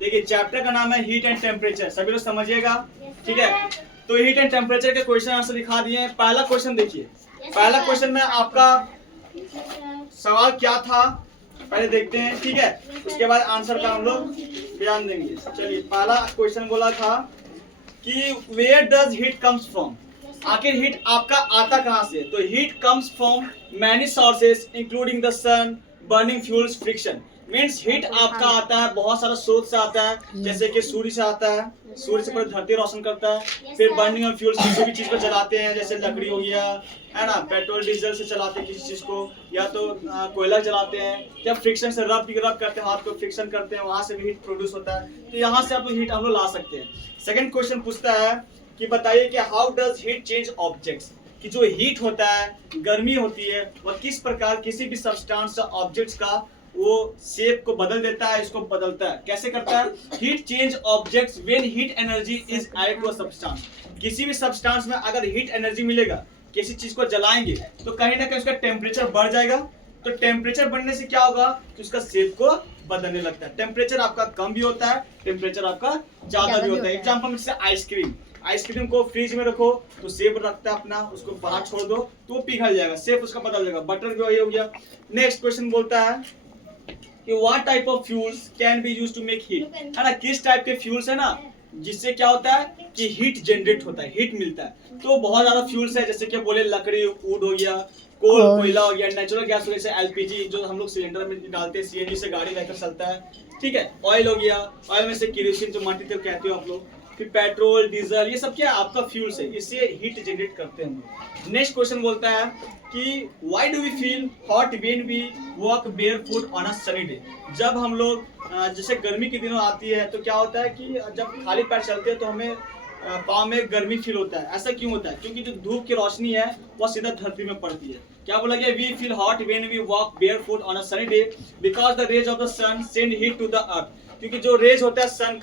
देखिए चैप्टर का नाम है हीट एंड टेम्परेचर, सभी लोग समझिएगा, ठीक है। तो हीट एंड टेम्परेचर के क्वेश्चन आंसर दिखा दिए हैं। पहला क्वेश्चन देखिए, पहला क्वेश्चन में आपका सवाल क्या था पहले देखते हैं, ठीक है, उसके बाद आंसर का हम लोग ध्यान देंगे। चलिए पहला क्वेश्चन बोला था कि where does heat comes from, आखिर हीट आपका आता कहां से। तो heat comes from many sources including the sun, burning fuels, friction. Means heat आपका आता है बहुत सारा सोर्स से आता है, जैसे कि सूर्य से आता है, सूर्य से पूरी धरती रोशन करता है। फिर बर्निंग ऑफ फ्यूल्स, किसी भी चीज को जलाते हैं, जैसे लकड़ी हो गया, है ना, पेट्रोल डीजल से चलाते हैं किसी चीज को, या तो कोयला जलाते हैं, या फ्रिक्शन से रब करते हैं, हाथ को फ्रिक्शन करते हैं, वहां से भी हीट प्रोड्यूस होता है। तो यहाँ से आप हीट हम लोग ला सकते हैं। सेकंड क्वेश्चन पूछता है कि बताइए कि how does heat change objects, कि जो हीट होता है, गर्मी होती है, वह किस प्रकार किसी भी सब्सटेंस ऑब्जेक्ट्स का वो शेप को बदल देता है, इसको बदलता है, कैसे करता है। Heat change objects when heat energy is added to a substance. किसी भी सब्सटेंस में अगर हीट एनर्जी मिलेगा, किसी चीज को जलाएंगे तो कहीं ना कहीं उसका टेम्परेचर बढ़ जाएगा। तो टेम्परेचर बढ़ने से क्या होगा कि उसका शेप को बदलने लगता है। टेम्परेचर आपका कम भी होता है, टेम्परेचर आपका ज्यादा भी होता है। एग्जाम्पल जैसे आइसक्रीम, आइसक्रीम को फ्रिज में रखो तो शेप रखता है अपना, उसको बाहर छोड़ दो तो वो पिघल जाएगा, शेप उसका बदल जाएगा। बटर भी वही हो गया। नेक्स्ट क्वेश्चन बोलता है कि what type of fuels can be used to make heat, है ना, किस टाइप के फ्यूल्स है ना जिससे क्या होता है कि हीट जनरेट होता है, हीट मिलता है। तो बहुत ज्यादा फ्यूल्स है, जैसे कि बोले लकड़ी, वुड हो गया, कोल, कोयला हो गया, नेचुरल गैस हो गया, एलपीजी जो हम लोग सिलेंडर में डालते हैं, सीएनजी से गाड़ी लेकर चलता है, ठीक है, ऑयल हो गया, ऑयल में से केरोसिन जो मानते थे कहते हो आप लोग, फिर पेट्रोल, डीजल, ये सब क्या है आपका फ्यूल्स है, इससे हीट जनरेट करते हैं। नेक्स्ट क्वेश्चन बोलता है कि why do we feel hot when we walk barefoot on a sunny day. जब हम लोग जैसे गर्मी के दिनों आती है तो क्या होता है कि जब खाली पैर चलते हैं तो हमें पाँव में गर्मी फील होता है। ऐसा क्यों होता है? क्योंकि जो धूप की रोशनी है वह सीधा धरती में पड़ती है। क्या बोला गया? We feel hot when we walk barefoot on a sunny day because the rays of the sun send heat to the earth. क्योंकि जो रेज होता है सन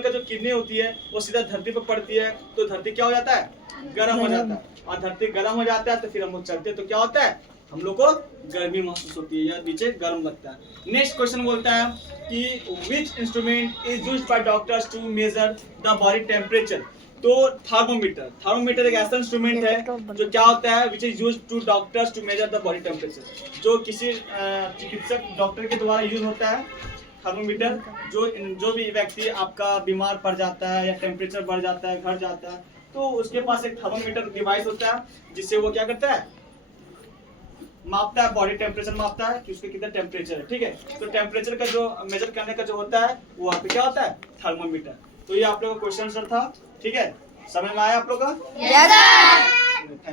का जो किरणें होती है वो सीधा धरती पर पड़ती है, तो धरती क्या हो जाता है? गर्म हो जाता है। और धरती गर्म हो जाता है तो फिर हम लोग चलते हैं तो क्या होता है? हम लोग को गर्मी महसूस होती है या नीचे गर्म लगता है। नेक्स्ट क्वेश्चन बोलता है कि which instrument is used by doctors to measure the body temperature. तो थर्मोमीटर एक ऐसा इंस्ट्रूमेंट है जो क्या होता है, which is used to doctors to measure the body temperature. जो किसी चिकित्सक डॉक्टर के द्वारा यूज होता है थर्मोमीटर। जो भी व्यक्ति आपका बीमार पड़ जाता है या टेम्परेचर बढ़ जाता है, घट जाता है, तो उसके पास एक थर्मोमीटर डिवाइस होता है जिससे वो क्या करता है? मापता है, बॉडी टेम्परेचर मापता है कि उसके कितना टेम्परेचर है, ठीक है। तो टेम्परेचर का जो मेजर करने का जो होता है वो आपको क्या होता है? थर्मोमीटर। तो ये आप लोगों का क्वेश्चन आंसर था, ठीक है। समझ में आया आप लोग का? Yes sir.